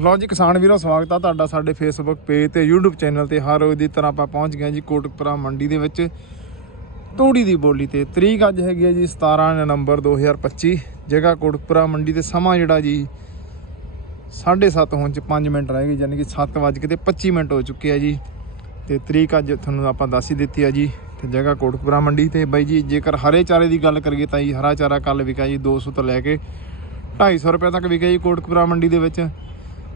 ਲਓ ਜੀ, ਕਿਸਾਨ ਵੀਰੋ, ਸਵਾਗਤ ਆ ਤੁਹਾਡਾ ਸਾਡੇ ਫੇਸਬੁੱਕ ਪੇਜ ਤੇ, YouTube ਚੈਨਲ ਤੇ। ਹਰ ਰੋਜ਼ ਦੀ ਤਰ੍ਹਾਂ ਆਪਾਂ ਪਹੁੰਚ ਗਏ ਜੀ ਕੋਟਕਪੁਰਾ ਮੰਡੀ ਦੇ ਵਿੱਚ। ਤੂੜੀ ਦੀ ਬੋਲੀ ਤੇ। ਤਰੀਕ ਅੱਜ ਹੈਗੀ ਹੈ ਜੀ 17 ਨਵੰਬਰ 2025 ਜਗ੍ਹਾ ਕੋਟਕਪੁਰਾ ਮੰਡੀ ਤੇ ਸਮਾਂ ਜਿਹੜਾ ਜੀ 7:30 ਹੋਣ ਚ 5 ਮਿੰਟ ਰਹਿ ਗਏ ਯਾਨੀ ਕਿ 7 ਵਜੇ ਤੇ 25 ਮਿੰਟ ਹੋ ਚੁੱਕੇ ਆ ਜੀ। ਤੇ ਤਰੀਕ ਅੱਜ ਤੁਹਾਨੂੰ ਆਪਾਂ ਦੱਸ ਹੀ ਦਿੱਤੀ ਆ ਜੀ। ਤੇ ਜਗ੍ਹਾ ਕੋਟਕਪੁਰਾ ਮੰਡੀ ਤੇ। ਬਾਈ ਜੀ, ਜੇਕਰ ਹਰੇ ਚਾਰੇ ਦੀ ਗੱਲ ਕਰੀਏ ਤਾਂ ਜੀ ਹਰਾ ਚਾਰਾ ਕੱਲ ਵਿਕਾ ਜੀ 200 ਤੋਂ ਲੈ ਕੇ 250 ਰੁਪਏ ਤੱਕ ਵਿਕਿਆ ਜੀ ਕੋਟਕਪੁਰਾ ਮੰਡੀ ਦੇ ਵਿੱਚ।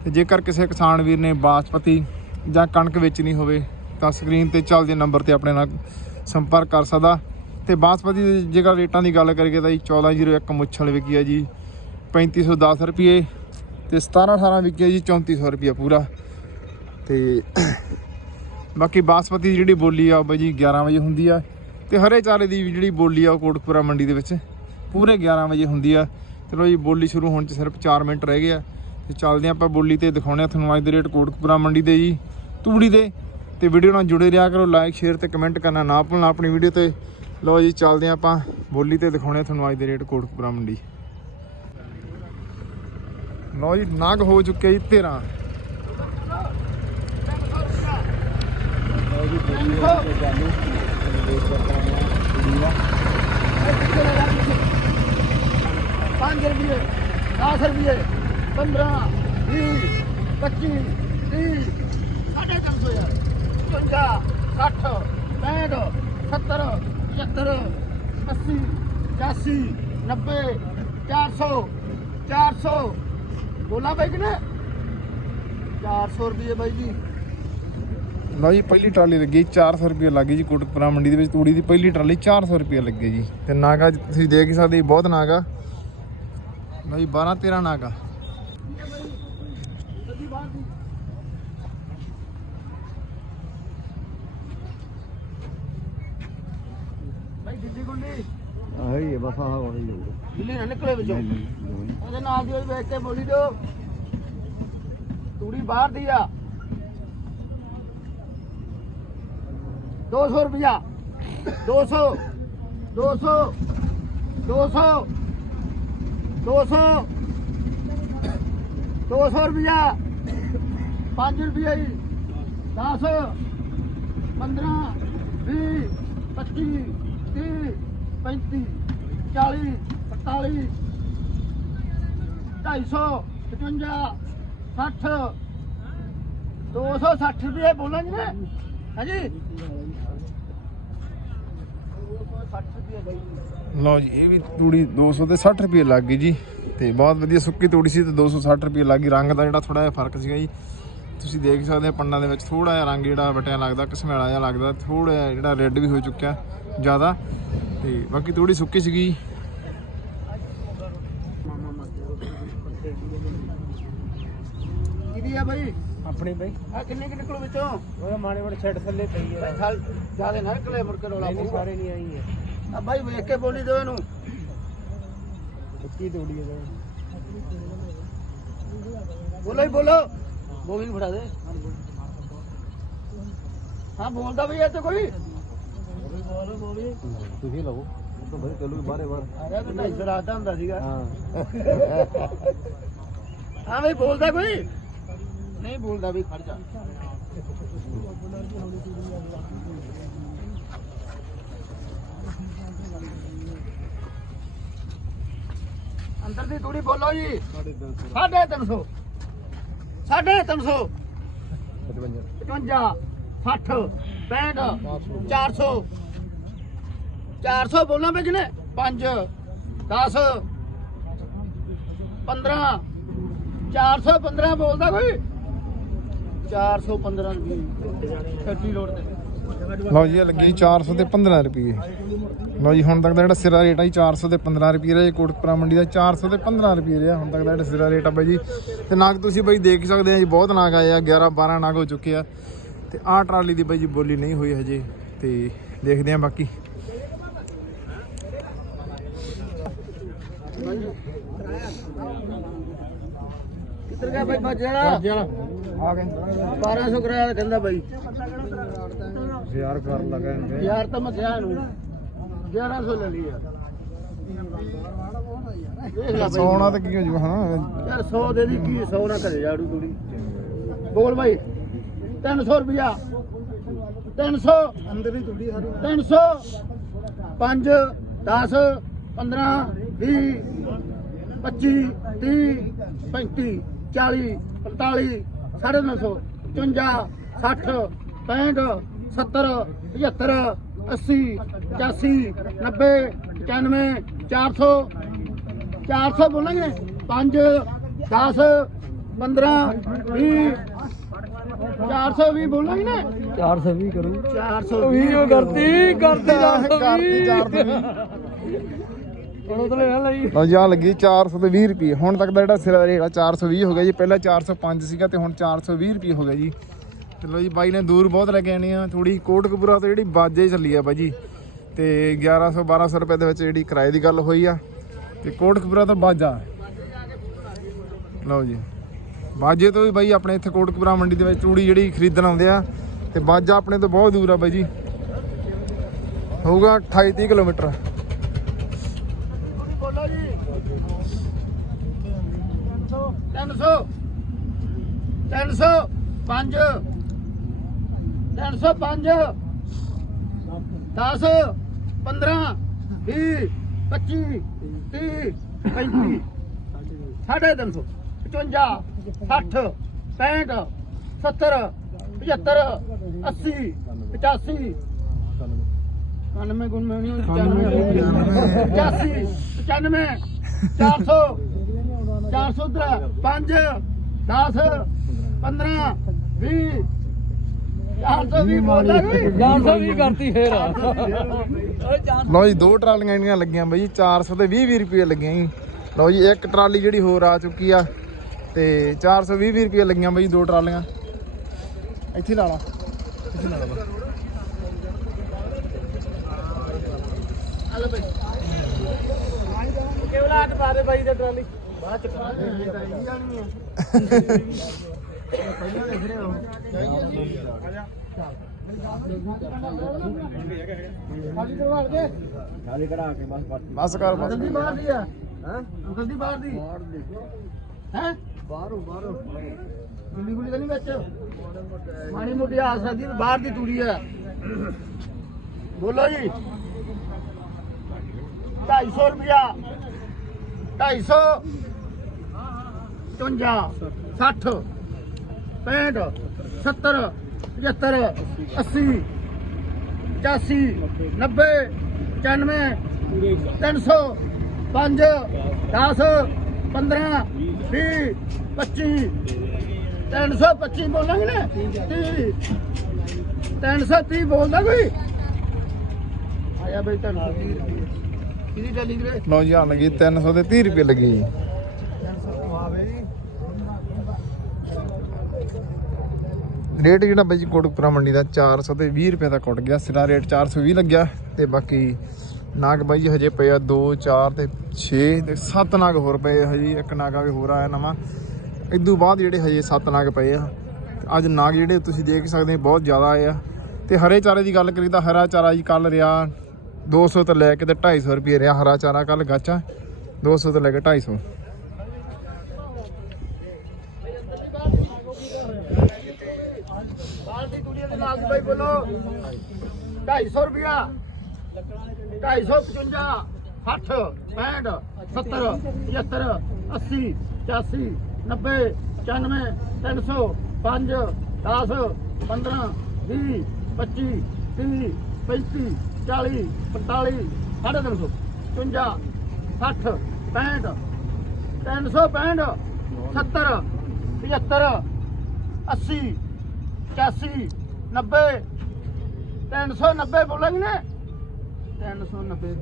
ਤੇ ਜੇਕਰ ਕਿਸੇ ਕਿਸਾਨ ਵੀਰ ਨੇ ਬਾਸਪਤੀ ਜਾਂ ਕਣਕ ਵੇਚਣੀ ਹੋਵੇ, ਤਾਂ ਸਕਰੀਨ ਤੇ ਚੱਲਦੇ ਨੰਬਰ ਤੇ ਆਪਣੇ ਨਾਲ ਸੰਪਰਕ ਕਰ ਸਕਦਾ। ਤੇ ਬਾਸਪਤੀ ਦੇ ਜੇਕਰ ਰੇਟਾਂ ਦੀ ਗੱਲ ਕਰੀਏ ਤਾਂ ਜੀ 1401 ਮੁੱਛਲ ਵਿਕੀ ਹੈ ਜੀ 3510 ਰੁਪਏ ਤੇ 17 18 ਵਿਕੀ ਹੈ ਜੀ 3400 ਰੁਪਏ ਪੂਰਾ। ਤੇ ਬਾਕੀ ਬਾਸਪਤੀ ਦੀ ਜਿਹੜੀ ਬੋਲੀ ਆ ਉਹ ਬਾਈ ਜੀ 11 ਵਜੇ ਹੁੰਦੀ ਆ ਤੇ ਹਰੇ ਚਾਰੇ ਦੀ ਜਿਹੜੀ ਬੋਲੀ ਆ ਉਹ ਕੋਟਕਪੁਰਾ ਮੰਡੀ ਦੇ ਵਿੱਚ ਪੂਰੇ 11 ਵਜੇ ਹੁੰਦੀ ਆ। ਚਲੋ ਜੀ, ਬੋਲੀ ਸ਼ੁਰੂ ਹੋਣ 'ਚ ਸਿਰਫ 4 ਮਿੰਟ ਰਹਿ ਗਏ ਆ। ਤੇ ਚੱਲਦੇ ਆਪਾਂ ਬੋਲੀ ਤੇ ਦਿਖਾਉਣੇ ਤੁਹਾਨੂੰ ਅੱਜ ਦੇ ਰੇਟ ਕੋਟਕਪੁਰਾ ਮੰਡੀ ਦੇ ਜੀ, ਤੂੜੀ ਦੇ। ਤੇ ਵੀਡੀਓ ਨਾਲ ਜੁੜੇ ਰਿਹਾ ਕਰੋ ਲਾਈਕ ਸ਼ੇਅਰ ਤੇ ਕਮੈਂਟ ਕਰਨਾ ਨਾ ਭੁੱਲਣਾ ਆਪਣੀ ਵੀਡੀਓ ਤੇ। ਲਓ ਜੀ, ਚੱਲਦੇ ਹਾਂ ਆਪਾਂ ਬੋਲੀ ਤੇ ਦਿਖਾਉਣੇ ਤੁਹਾਨੂੰ ਅੱਜ ਦੇ ਰੇਟ ਕੋਟਕਪੁਰਾ ਮੰਡੀ। ਲਓ ਜੀ, ਨਾਗ ਹੋ ਚੁੱਕੇ ਜੀ 13 ਪੰਜ ਰੁਪਏ 10 ਰੁਪਏ। 15 20 25 30 ਸਾਢੇ ਤਿੰਨ ਸੌ ਯਾਰ 55 60 65 70 75 80 85 90 400 400 ਬੋਲਾ ਬਾਈ ਕਿਨੇ? 400 ਰੁਪਏ ਬਾਈ ਜੀ। ਲਓ ਜੀ, ਪਹਿਲੀ ਟਰਾਲੀ ਲੱਗੀ 400 ਰੁਪਏ ਲੱਗੀ ਜੀ ਕੋਟਕਪੁਰਾ ਮੰਡੀ ਦੇ ਵਿੱਚ, ਤੂੜੀ ਦੀ ਪਹਿਲੀ ਟਰਾਲੀ 400 ਰੁਪਏ ਲੱਗੇ ਜੀ। ਤੇ ਨਾਗਾ ਤੁਸੀਂ ਦੇਖ ਸਕਦੇ ਬਹੁਤ ਨਾਗਾ। ਲਓ ਜੀ 12 13 ਨਾਗਾ। ਬਾਈ ਦਿੱਲੀ ਗੁੰਡੀ। ਆਹੀ ਬਸ ਆਹ ਹੋਈ ਹੋਊਗਾ ਦਿੱਲੀ ਨਾ ਨਿਕਲੇ ਵਿੱਚੋਂ। ਉਹਦੇ ਨਾਲ ਦੀ ਉਹ ਵੇਚ ਕੇ ਬੋਲੀ ਦਿਓ। ਤੂੜੀ ਬਾਹਰ ਦੀ ਆ। 200 ਰੁਪਿਆ 200 200 200 200 200 ਰੁਪਿਆ 5 ਰੁਪਏ ਜੀ 10 15 20 25 30 35 40 45 250 55 60 260 ਰੁਪਏ ਬੋਲਾਂਗੇ ਨੇ? ਹਾਂਜੀ? 260 ਰੁਪਏ ਗਈ ਲਓ ਜੀ, ਇਹ ਵੀ ਤੂੜੀ 200 ਤੇ 60 ਰੁਪਏ ਲੱਗ ਗਈ ਜੀ। ਤੇ ਬਹੁਤ ਵਧੀਆ ਸੁੱਕੀ ਤੂੜੀ ਸੀ ਤੇ 260 ਰੁਪਏ ਲੱਗ ਗਈ। ਰੰਗ ਦਾ ਜਿਹੜਾ ਥੋੜਾ ਜਿਹਾ ਫ਼ਰਕ ਸੀਗਾ ਜੀ। ਤੁਸੀਂ ਦੇਖ ਸਕਦੇ ਹੋ ਪੰਨਾਂ ਦੇ ਵਿੱਚ ਥੋੜਾ ਜਿਹਾ ਰੰਗ ਜਿਹੜਾ ਵਟਿਆ ਲੱਗਦਾ ਘਸਮੈਲਾ ਜਿਹਾ ਲੱਗਦਾ ਥੋੜਾ ਜਿਹਾ ਜਿਹੜਾ ਰੈੱਡ ਵੀ ਹੋ ਚੁੱਕਿਆ ਜ਼ਿਆਦਾ। ਤੇ ਬਾਕੀ ਥੋੜੀ ਸੁੱਕੀ ਸੀਗੀ। ਕਿਹਦੀ ਆ ਬਾਈ? ਆਪਣੀ ਬਈ। ਆ ਕਿੰਨੇ ਕਿ ਨਿਕਲੋ ਵਿੱਚੋਂ? ਉਹ ਮਾੜੇ ਮਾੜੇ ਛੱਡ ਥੱਲੇ ਪਈ ਬਾਈ ਸਾਲ ਜਿਆਦੇ ਨਾ ਨਿਕਲੇ ਮੁੜ ਕੇ ਰੋਲਾ ਨਹੀਂ ਪਊਗਾ। ਸਾਰੇ ਨਹੀਂ ਆਈ ਹੈ ਆ ਬਾਈ ਵੇਖ ਕੇ ਬੋਲੀ ਦਿਓ ਇਹਨੂੰ। ਕੀ ਤੋੜੀ ਹੈ ਬੋਲੋ ਹੀ ਬੋਲੋ। ਬੋਲੀ ਨੂੰ ਫੜਾ ਦੇ। ਹਾਂ ਬੋਲਦਾ ਵੀ ਤੇ ਕੋਈ। ਤੁਸੀਂ ਲਓ ਉਹ ਤਾਂ ਬਈ ਚੱਲੂ ਬਾਰੇ ਬਾਰ ਆ ਗਿਆ ਤਾਂ 250 ਰਾਤ ਹੁੰਦਾ ਸੀਗਾ। ਹਾਂ। ਹਾਂ ਬਈ ਬੋਲਦਾ ਕੋਈ? ਨਹੀਂ ਬੋਲਦਾ ਵੀ ਖੜ ਜਾ। ਅੰਦਰ ਦੀ ਤੂੜੀ ਬੋਲੋ ਜੀ। ਸਾਢੇ ਤਿੰਨ ਸਾਢੇ ਤਿੰਨ ਸੌ। 55 60 65 400 400 ਬੋਲਣਾ ਬਈ ਕਿਨੇ 5 10 15 415 ਬੋਲਦਾ ਕੋਈ? 415 ਰੁਪਏ ਕੱਟੀ ਲੋੜ ਤੇ। ਲਓ ਜੀ ਇਹ ਲੱਗੀ 400 ਤੇ 15 ਰੁਪਏ। ਲਓ ਜੀ ਹੁਣ ਤੱਕ ਦਾ ਜਿਹੜਾ ਸਿਰਾ ਰੇਟ ਆ ਜੀ 400 ਤੇ 15 ਰੁਪਏ ਰਿਹਾ ਜੀ ਕੋਟਕਪੁਰਾ ਮੰਡੀ ਦਾ 400 ਤੇ 15 ਰੁਪਏ ਰਿਹਾ। ਹੁਣ ਤੱਕ ਦਾ ਜਿਹੜਾ ਸਿਰਾ ਰੇਟ ਆ ਬਾਈ ਜੀ ਤੇ ਨਾਗ ਤੁਸੀਂ ਬਾਈ ਦੇਖ ਸਕਦੇ ਆ ਜੀ ਬਹੁਤ ਨਾਗ ਆਏ ਆ 11 12 ਨਾਗ ਹੋ ਚੁੱਕੇ ਆ। ਤੇ ਆਹ ਟਰਾਲੀ ਦੀ ਬਾਈ ਜੀ ਬੋਲੀ ਨਹੀਂ ਹੋਈ ਹਜੇ ਤੇ ਦੇਖਦੇ ਆ ਬਾਕੀ। ਕਿੱਧਰ ਗਿਆ ਬਾਈ ਬਾਜਣਾ ਆ ਗਏ 1200 ਕਰਾਇਆ ਕਹਿੰਦਾ ਬਾਈ। ਕਰ ਯਾਰ ਤਾਂ ਮੈਂ ਕਿਹਾ ਇਹਨੂੰ 1100 ਲੈ ਲਈ ਯਾਰ। ਦੇਖ ਲੈ ਬਾਈ। ਸੋਨਾ ਤਾਂ ਕੀ ਹੋ ਜੂ ਹਨਾ? ਯਾਰ 100 ਦੇ ਦੀ ਕੀ 100 ਨਾ ਘਰੇ ਜਾੜੂ ਥੋੜੀ ਬੋਲ ਬਾਈ। 300 ਰੁਪਿਆ 300 ਅੰਦਰ ਹੀ ਥੋੜੀ ਸਾਰੀ 300 5 10 15 20 25 30 35 40 45 950 55 60 65 70 75 80 85 90 95 400 400 ਬੋਲਾਂਗੇ 5 10 15 20 420 ਬੋਲਾਂਗੇ ਨਾ 420 ਕਰੂ 420 ਉਹ ਕਰਤੀ ਕਰਤੀ ਕਰਤੀ 420 ਹੁਣ ਤਾਂ ਲੈ ਲਈ ਲਓ ਜੀ ਲੱਗੀ 420 ਰੁਪਏ ਹੁਣ ਤੱਕ ਦਾ ਜਿਹੜਾ ਸਿਰਾ ਰੇਟ ਆ 420 ਹੋ ਗਿਆ ਜੀ ਪਹਿਲਾਂ 405 ਸੀਗਾ ਤੇ ਹੁਣ 420 ਰੁਪਏ ਹੋ ਗਿਆ ਜੀ ਚਲੋ ਜੀ, ਬਾਈ ਨੇ ਦੂਰ ਬਹੁਤ ਲੈ ਕੇ ਆਣੀ ਆ। ਥੋੜੀ ਕੋਟਕਪੂਰਾ ਤੋਂ ਜਿਹੜੀ ਬਾਜੇ ਚੱਲੀ ਆ ਬਾਜੀ ਤੇ 1100 1200 ਰੁਪਏ ਦੇ ਵਿੱਚ ਜਿਹੜੀ ਕਿਰਾਏ ਦੀ ਗੱਲ ਹੋਈ ਆ। ਤੇ ਕੋਟਕਪੂਰਾ ਤੋਂ ਬਾਜਾ। ਲਓ ਜੀ। ਬਾਜੇ ਤੋਂ ਵੀ ਬਾਈ ਆਪਣੇ ਇੱਥੇ ਕੋਟਕਪੂਰਾ ਮੰਡੀ ਦੇ ਵਿੱਚ ਚੂੜੀ ਜਿਹੜੀ ਖਰੀਦਣ ਆਉਂਦੇ ਆ। ਤੇ ਬਾਜਾ ਆਪਣੇ ਤੋਂ ਬਹੁਤ ਦੂਰ ਆ ਬਾਈ ਜੀ। ਹੋਊਗਾ 28 30 ਕਿਲੋਮੀਟਰ। ਬੋਲੋ ਜੀ 300 300 5 305 10 15 20 25 30 35 ਸਾਢੇ ਤਿੰਨ ਸੌ 55 60 65 70 75 80 85 99 ਗੁਣ ਮੈਂ ਨਹੀਂ 95 95 400 400 ਉਧਰ 5 10 15 20 420 ਬੋਲਦਾ ਕੋਈ। 420 ਕਰਤੀ ਫੇਰ। ਲਓ ਜੀ ਦੋ ਟਰਾਲੀਆਂ ਇੰਨੀਆਂ ਲੱਗੀਆਂ ਬਈ 400 ਤੇ 20 20 ਰੁਪਏ ਲੱਗੀਆਂ ਜੀ। ਲਓ ਜੀ ਇੱਕ ਟਰਾਲੀ ਜਿਹੜੀ ਹੋਰ ਆ ਚੁੱਕੀ ਆ ਤੇ 420 20 ਰੁਪਏ ਲੱਗੀਆਂ ਬਈ ਦੋ ਟਰਾਲੀਆਂ। ਇੱਥੇ ਲਾ ਲਾ। ਇੱਥੇ ਲਾ ਲਾ ਬਸ। ਹਲੋ ਬਈ ਕੇਵਲਾ ਆਟ ਪਾ ਦੇ ਬਾਈ ਦਾ ਟਰਾਲੀ? ਬਾਅਦ ਚ ਜਾਣੀ ਹੈ। ਪਹਿਲਾਂ ਦੇਖ ਰਹੇ ਹੋ ਖਾਲੀ ਕਰਵਾ ਦੇ ਖਾਲੀ ਕਢਾ ਕੇ ਬਸ ਬਸ ਕਰ ਬਸ। ਜਲਦੀ ਬਾਹਰ ਦੀ ਆ। ਹਾਂ? ਜਲਦੀ ਬਾਹਰ ਦੀ। ਹੈ? ਬਾਹਰੋਂ ਬਾਹਰੋਂ। ਗੁੱਲੀ ਗੁੱਲੀ ਤਾਂ ਨਹੀਂ ਵਿੱਚ? ਮਾਣੀ ਮੋਟੀ ਆ ਸਕਦੀ ਬਾਹਰ ਦੀ ਤੂੜੀ ਹੈ ਬੋਲੋ ਜੀ। 250 ਰੁਪਿਆ 250 55 60 65 70 75 80 85 90 95 300 5 10 15 20 25 325 ਬੋਲਾਂਗੇ ਨਾ? 30 330 ਬੋਲਦਾ ਕੋਈ? ਆਇਆ ਬਈ 330 ਕਿਹਦੀ ਟੈਲੀ ਵੀਰੇ ਲਓ ਜੀ ਆ ਲੱਗੀ 300 ਤੇ 30 ਰੁਪਏ ਲੱਗੀ। ਰੇਟ ਜਿਹੜਾ ਬਾਈ ਜੀ ਕੋਟਕਪੁਰਾ ਮੰਡੀ ਦਾ 400 ਤੇ 20 ਰੁਪਏ ਦਾ ਕੁੱਟ ਗਿਆ। ਸਿਰਾ ਰੇਟ 420 ਲੱਗਿਆ ਤੇ ਬਾਕੀ ਨਾਗ ਬਾਈ ਜੀ ਹਜੇ ਪਏ ਆ 2 4 ਤੇ 6 ਤੇ 7 ਨਾਗ ਹੋਰ ਪਏ ਹਜੇ, ਇੱਕ ਨਾਗਾ ਵੀ ਹੋਰ ਆਇਆ ਨਵਾਂ। ਇਦੋਂ ਬਾਅਦ ਜਿਹੜੇ ਹਜੇ 7 ਨਾਗ ਪਏ ਆ ਤੇ ਅੱਜ ਨਾਗ ਜਿਹੜੇ ਤੁਸੀਂ ਦੇਖ ਸਕਦੇ ਹੋ ਬਹੁਤ ਜ਼ਿਆਦਾ ਆਏ ਆ। ਤੇ ਹਰੇ ਚਾਰੇ ਦੀ ਗੱਲ ਕਰੀ ਤਾਂ ਹਰਾ ਚਾਰਾ ਜੀ ਕੱਲ ਰਿਹਾ 200 ਤੋਂ ਲੈ ਕੇ ਤੇ 250 ਰੁਪਏ ਰਿਹਾ ਹਰਾ ਚਾਰਾ ਕੱਲ ਗਾਚਾ 200 ਤੋਂ ਲੈ ਕੇ 250 ਬਾਹਰ ਦੀ ਦੁਨੀਆ ਦੇ ਨਾਲ ਬਾਈ ਬੋਲੋ। 250 ਰੁਪਿਆ 255 60 65 70 75 80 85 90 95 300 5 10 15 20 25 30 35 40 45 350 55 60 65 365 70 75 80 85 90 390 ਬੋਲਾਂਗੇ ਨਾ। 390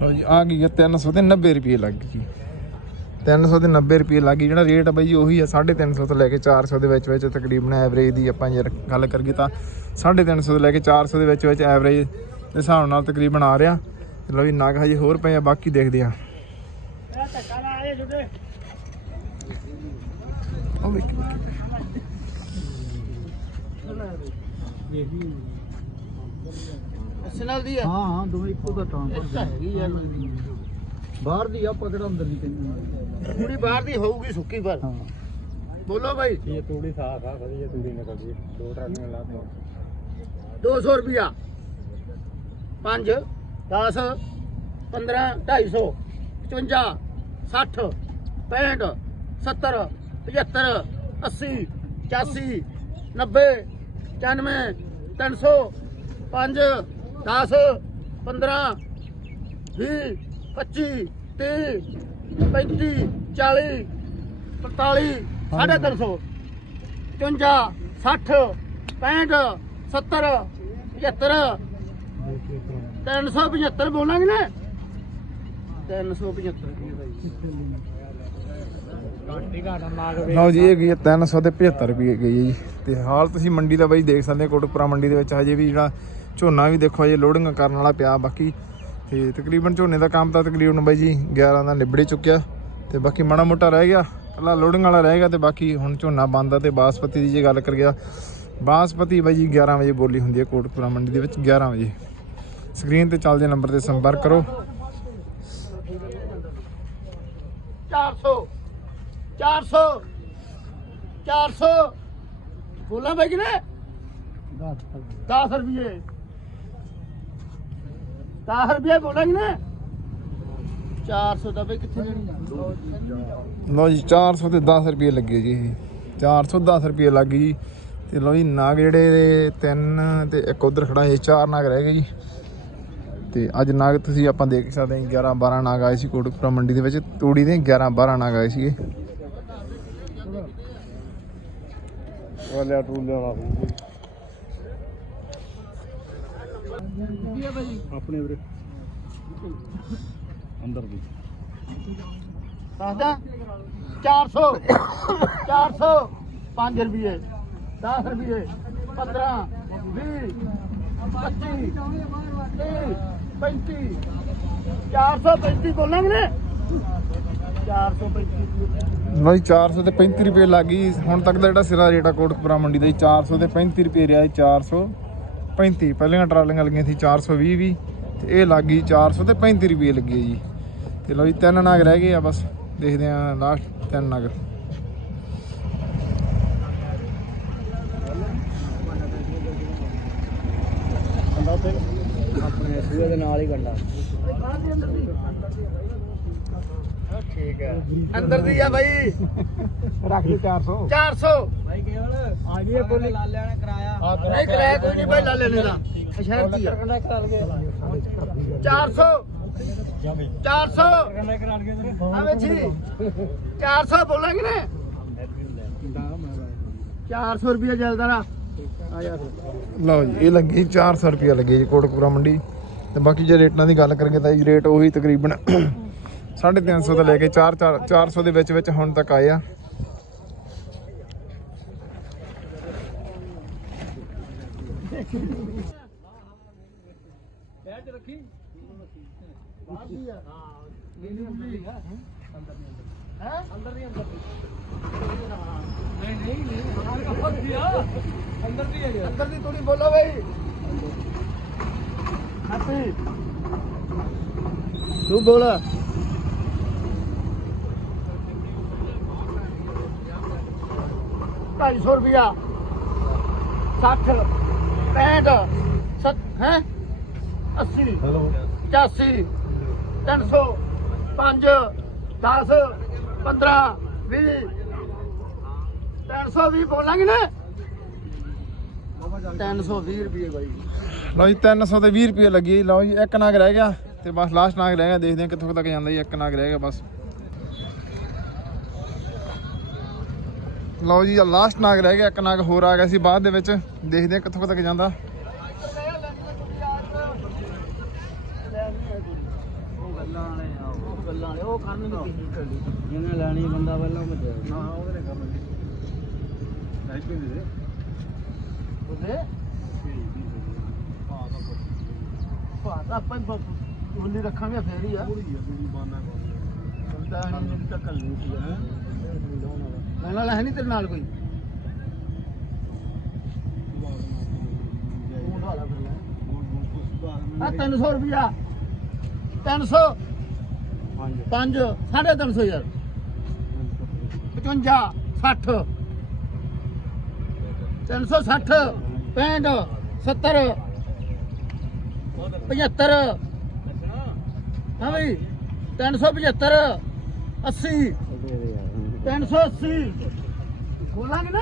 ਲਓ ਜੀ ਆ ਗਈ ਹੈ 300 ਤੇ 90 ਰੁਪਏ ਲੱਗ ਗਈ। 300 ਤੇ 90 ਰੁਪਏ ਲੱਗ ਗਈ। ਜਿਹੜਾ ਰੇਟ ਆ ਬਾਈ ਉਹੀ ਆ 350 ਤੋਂ ਲੈ ਕੇ 400 ਦੇ ਵਿੱਚ ਵਿੱਚ ਤਕਰੀਬਨ ਐਵਰੇਜ ਦੀ ਆਪਾਂ ਜੇ ਗੱਲ ਕਰੀਏ ਤਾਂ 350 ਤੋਂ ਲੈ ਕੇ 400 ਦੇ ਵਿੱਚ ਵਿੱਚ ਐਵਰੇਜ ਦੇ ਹਿਸਾਬ ਨਾਲ ਤਕਰੀਬਨ ਆ ਰਿਹਾ। ਲਓ ਜੀ ਨਗ ਹਜੇ ਹੋਰ ਪਏ ਆ ਬਾਕੀ ਦੇਖਦੇ ਆ। ਉਹ ਵੇਖ। ਦੀ ਹੈ ਹਾਂ ਹਾਂ ਦੋਵੇਂ ਇੱਕੋ ਦਾ ਟਾਂ ਇਹ ਤਾਂ ਹੈਗੀ ਯਾਰ ਬਾਹਰ ਦੀ ਆ ਪਕੜ ਅੰਦਰ ਦੀ ਕਹਿੰਦੇ। ਪੂਰੀ ਬਾਹਰ ਦੀ ਹੋਊਗੀ ਸੁੱਕੀ ਪਰ। ਹਾਂ। ਬੋਲੋ ਭਾਈ ਇਹ ਤੂੜੀ ਸਾਫ਼ ਆ ਵਧੀਆ ਤੂੜੀ ਨਿਕਲਦੀ ਦੋ ਟਰਾਲੀਆਂ ਲਾ ਦੋ 200 ਰੁਪਿਆ 5 10 15 250 55 60 65 70 75 80 85 90 95 300 5 10 15 20 25 30 35 40 45 ਸਾਢੇ ਤਿੰਨ ਸੌ। 55 60 65 70 75 375 ਬੋਲਾਂਗੇ ਨਾ? 375 ਲਓ ਜੀ ਇਹ ਗਈ ਹੈ 375 ਰੁਪਏ ਗਈ ਹੈ ਜੀ। ਤੇ ਹਾਲ ਤੁਸੀਂ ਮੰਡੀ ਦਾ ਬਾਈ ਦੇਖ ਸਕਦੇ ਹੋ ਕੋਟਕਪੁਰਾ ਮੰਡੀ ਦੇ ਵਿੱਚ ਹਜੇ ਵੀ ਜਿਹੜਾ ਝੋਨਾ ਵੀ ਦੇਖੋ ਹਜੇ ਲੋਡਿੰਗ ਕਰਨ ਵਾਲਾ ਪਿਆ ਬਾਕੀ। ਤੇ ਤਕਰੀਬਨ ਝੋਨੇ ਦਾ ਕੰਮ ਤਾਂ ਤਕਰੀਬਨ ਬਾਈ ਜੀ 11 ਦਾ ਨਿਬੜੀ ਚੁੱਕਿਆ। ਤੇ ਬਾਕੀ ਮਾੜਾ ਮੋਟਾ ਰਹਿ ਗਿਆ ਕੱਲਾ ਲੋਡਿੰਗ ਵਾਲਾ ਰਹਿ ਗਿਆ ਤੇ ਬਾਕੀ ਹੁਣ ਝੋਨਾ ਬੰਦ ਆ ਤੇ ਬਾਸਪਤੀ ਦੀ ਜੇ ਗੱਲ ਕਰ ਗਿਆ ਬਾਸਪਤੀ ਬਾਈ ਜੀ 11 ਵਜੇ ਬੋਲੀ ਹੁੰਦੀ ਹੈ ਕੋਟਕਪੁਰਾ ਮੰਡੀ ਦੇ ਵਿੱਚ 11 ਵਜੇ। ਸਕਰੀਨ ਤੇ ਚੱਲਦੇ ਨੰਬਰ ਤੇ ਸੰਪਰਕ ਕਰੋ। 400 400 400 ਬੋਲਾਂ ਭਾਈ ਕਿਨੇ 10 ਰੁਪਏ 10 ਰੁਪਏ ਬੋਲਾਂ ਕਿਨੇ 400 ਦਾ ਭਾਈ ਕਿੱਥੇ ਜਾਣੀ ਲਓ ਜੀ 400 ਤੇ 10 ਰੁਪਏ ਲੱਗੇ ਜੀ 410 ਰੁਪਏ ਲੱਗ ਗਈ ਜੀ। ਤੇ ਲਓ ਜੀ, ਨਾਗ ਜਿਹੜੇ ਤਿੰਨ ਤੇ ਇੱਕ ਉਧਰ ਖੜਾ ਇਹ ਚਾਰ ਨਾਗ ਰਹਿ ਗਏ ਜੀ। ਤੇ ਅੱਜ ਨਾਗ ਤੁਸੀਂ ਆਪਾਂ ਦੇਖ ਸਕਦੇ ਹਾਂ 11 12 ਨਾਗ ਆਏ ਸੀ ਕੋਟਕਪੁਰਾ ਮੰਡੀ ਦੇ ਵਿੱਚ। ਤੂੜੀ ਦੇ 11 12 ਨਾਗ ਆਏ ਸੀਗੇ। ਵਾਲਿਆ ਟੂਲਿਆ ਵਾਲਾ ਆਪਣੇ ਵੀਰੇ। ਅੰਦਰ ਦੀ ਦੱਸਦਾ? 400 400 5 ਰੁਪਏ। 10 ਰੁਪਏ। 15 20 25 30 35 435 ਬੋਲਾਂਗੇ 435 ਲਓ ਜੀ 400 ਤੇ 35 ਰੁਪਏ ਲੱਗ ਗਈ। ਹੁਣ ਤੱਕ ਦਾ ਜਿਹੜਾ ਸਿਰਾ ਰੇਟ ਆ ਕੋਟਕਪੁਰਾ ਮੰਡੀ ਦਾ 400 ਤੇ 35 ਰੁਪਏ ਰਿਹਾ ਜੀ 435 ਪਹਿਲੀਆਂ ਟਰਾਲੀਆਂ ਲੱਗੀਆਂ ਸੀ 420 ਵੀ, ਤੇ ਇਹ ਲੱਗ ਗਈ 400 ਤੇ 35 ਰੁਪਏ ਲੱਗੀ ਜੀ। ਤੇ ਲਓ ਜੀ, ਤਿੰਨ ਨਗ ਰਹਿ ਗਏ ਆ ਬਸ। ਦੇਖਦੇ ਆ ਲਾਸਟ ਤਿੰਨ ਨਗ। ਆਪਣੇ ਸੂਏ ਦੇ ਨਾਲ ਹੀ ਗੰਡਾ। ਠੀਕ ਹੈ ਅੰਦਰ ਦੀ ਆ ਭਾਈ ਰੱਖ ਲਈ 400 400 ਭਾਈ ਕੇਵਲ ਆ ਗਈ ਇਹ ਬੋਲੀ। ਲਾਲਿਆਂ ਨੇ ਕਰਾਇਆ। ਨਹੀਂ ਕਰਾਇਆ ਕੋਈ ਨਹੀਂ ਭਾਈ ਲਾ ਲੈਣੇ ਦਾ ਸ਼ਹਿਰ ਦੀ ਆ। ਕੰਡਾ ਕਰ ਗਏ। 400 400 ਕੰਡਾ ਕਰਾ ਗਏ ਆਵੇ ਜੀ 400 ਬੋਲਾਂਗੇ ਨੇ। 400 ਰੁਪਏ ਜਲਦਾਰਾ ਆ ਜਾ। ਲਓ ਜੀ ਇਹ ਲੱਗੀ 400 ਰੁਪਏ ਲੱਗੇ ਜੀ ਕੋਟਕਪੁਰਾ ਮੰਡੀ। ਤੇ ਬਾਕੀ ਜੇ ਰੇਟਾਂ ਦੀ ਗੱਲ ਕਰੀਏ ਤਾਂ ਇਹ ਰੇਟ ਉਹੀ ਤਕਰੀਬਨ 350 ਤੋਂ ਲੈ ਕੇ 4 400 ਦੇ ਵਿੱਚ ਵਿੱਚ ਹੁਣ ਤੱਕ ਆਏ ਆ। ਬੈਠ ਰੱਖੀ ਹੈ ਅੰਦਰ ਨਹੀਂ ਅੰਦਰ ਨਹੀਂ ਨਹੀਂ ਨਹੀਂ ਅੰਦਰ ਦੀ ਆ ਅੰਦਰ ਦੀ ਹੈ ਅੰਦਰ ਦੀ ਤੂੜੀ ਬੋਲੋ ਬਈ ਹੈਪੀ ਤੂੰ ਬੋਲ। ਢਾਈ ਸੌ ਰੁਪਿਆ 60 65 ਸੱਤ ਹੈ? 80 ਹੈਲੋ। 85 300 5 10 15 20 320 ਬੋਲਾਂਗੇ ਨਾ? 320 ਰੁਪਏ ਬਾਈ। ਲਓ ਜੀ 300 ਤੇ 20 ਰੁਪਏ ਲੱਗੀ। ਲਓ ਜੀ ਇੱਕ ਨਾਗ ਰਹਿ ਗਿਆ ਤੇ ਬਸ ਲਾਸਟ ਨਾਗ ਰਹਿ ਗਿਆ। ਦੇਖਦੇ ਹਾਂ ਕਿੱਥੋਂ ਤੱਕ ਜਾਂਦਾ ਜੀ ਇੱਕ ਨਾਗ ਰਹਿ ਗਿਆ ਬਸ। ਲਓ ਜੀ ਲਾਸਟ ਨਾਗ ਰਹਿ ਗਿਆ ਇੱਕ ਨਾਗ ਹੋਰ ਆ ਗਿਆ ਸੀ ਬਾਅਦ ਦੇ ਵਿੱਚ। ਦੇਖਦੇ ਹਾਂ ਕਿੱਥੋਂ ਤੱਕ ਜਾਂਦਾ। ਉਹ ਗੱਲਾਂ ਵਾਲੇ ਆ ਉਹ ਗੱਲਾਂ ਵਾਲੇ ਉਹ ਕਰਨ ਜਿਹਨੇ ਲੈਣੀ ਬੰਦਾ ਪਹਿਲਾਂ ਹਾਂ ਉਹਦੇ? ਉਹਦੇ ਆਪਾਂ ਰੱਖਾਂਗੇ ਫੇਰ ਹੀ ਆ। ਚਲਦਾ ਨਹੀਂ ਮੇਰੀ ਤਾਂ ਕੱਲ ਨਹੀਂ ਸੀ ਹੈ। ਨਾਲ ਨਾਲ ਹੈ ਨਹੀਂ ਤੇਰੇ ਨਾਲ ਕੋਈ? ਵਾਲਾ। ਆ 300 ਰੁਪਿਆ 300 5 350 ਯਾਰ। 55 60 360 65 70 75 ਹਾਂ ਬਈ। 375 80 380 ਬੋਲਾਂਗੇ ਨਾ।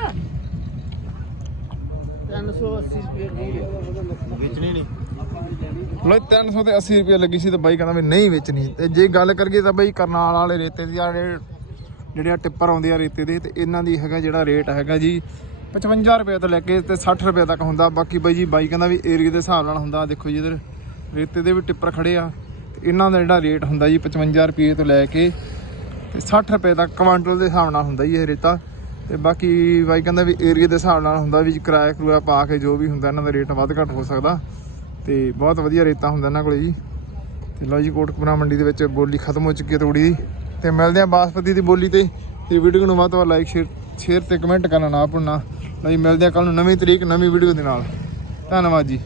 380 ਰੁਪਏ ਦੀ ਵੇਚਣੀ ਨਹੀਂ। ਲੋ 300 ਤੇ 80 ਰੁਪਏ ਲੱਗੀ ਸੀ ਤੇ ਬਾਈ ਕਹਿੰਦਾ ਵੀ ਨਹੀਂ ਵੇਚਣੀ। ਤੇ ਜੇ ਗੱਲ ਕਰੀਏ ਤਾਂ ਬਾਈ ਕਰਨਾਲ ਵਾਲੇ ਰੇਤੇ ਦੀ ਆ ਜਿਹੜੇ ਜਿਹੜੇ ਆ ਟਿੱਪਰ ਆਉਂਦੇ ਆ ਰੇਤੇ ਦੇ ਤੇ ਇਹਨਾਂ ਦੀ ਹੈਗਾ ਜਿਹੜਾ ਰੇਟ ਹੈਗਾ ਜੀ 55 ਰੁਪਏ ਤੋਂ ਲੈ ਕੇ ਤੇ 60 ਰੁਪਏ ਤੱਕ ਹੁੰਦਾ। ਬਾਕੀ ਬਾਈ ਜੀ ਬਾਈ ਕਹਿੰਦਾ ਵੀ ਏਰੀਆ ਦੇ ਹਿਸਾਬ ਨਾਲ ਹੁੰਦਾ। ਦੇਖੋ ਜੀ ਇਧਰ ਰੇਤੇ ਦੇ ਵੀ ਟਿੱਪਰ ਖੜੇ ਆ। ਤੇ ਇਹਨਾਂ ਦਾ ਜਿਹੜਾ ਰੇਟ ਹੁੰਦਾ ਜੀ 55 ਰੁਪਏ ਤੋਂ ਲੈ ਕੇ ਤੇ 60 ਰੁਪਏ ਤੱਕ ਕੁਆਂਟਲ ਦੇ ਹਿਸਾਬ ਨਾਲ ਹੁੰਦਾ ਜੀ ਇਹ ਰੇਤਾ। ਤੇ ਬਾਕੀ ਬਾਈ ਕਹਿੰਦਾ ਵੀ ਏਰੀਆ ਦੇ ਹਿਸਾਬ ਨਾਲ ਹੁੰਦਾ ਵੀ ਕਿਰਾਇਆ ਕਰੂਆ ਪਾ ਕੇ ਜੋ ਵੀ ਹੁੰਦਾ ਇਹਨਾਂ ਦਾ ਰੇਟ ਵੱਧ ਘੱਟ ਹੋ ਸਕਦਾ। ਤੇ ਬਹੁਤ ਵਧੀਆ ਰੇਤਾ ਹੁੰਦਾ ਇਹਨਾਂ ਕੋਲੇ ਜੀ। ਤੇ ਲਓ ਜੀ ਕੋਟਕਪੁਰਾ ਮੰਡੀ ਦੇ ਵਿੱਚ ਬੋਲੀ ਖਤਮ ਹੋ ਚੁੱਕੀ ਹੈ ਤੂੜੀ ਦੀ। ਤੇ ਮਿਲਦੇ ਆ ਬਾਸਪਤੀ ਦੀ ਬੋਲੀ ਤੇ। ਤੇ ਵੀਡੀਓ ਨੂੰ ਵੱਧ ਤੋਂ ਵੱਧ ਲਾਈਕ ਸ਼ੇਅਰ ਸ਼ੇਅਰ ਤੇ ਕਮੈਂਟ ਕਰਨਾ ਨਾ ਭੁੱਲਣਾ। ਲਓ ਜੀ ਮਿਲਦੇ ਆ ਕੱਲ ਨੂੰ ਨਵੀਂ ਤਰੀਕ, ਨਵੀਂ ਵੀਡੀਓ ਦੇ ਨਾਲ। ਧੰਨਵਾਦ ਜੀ।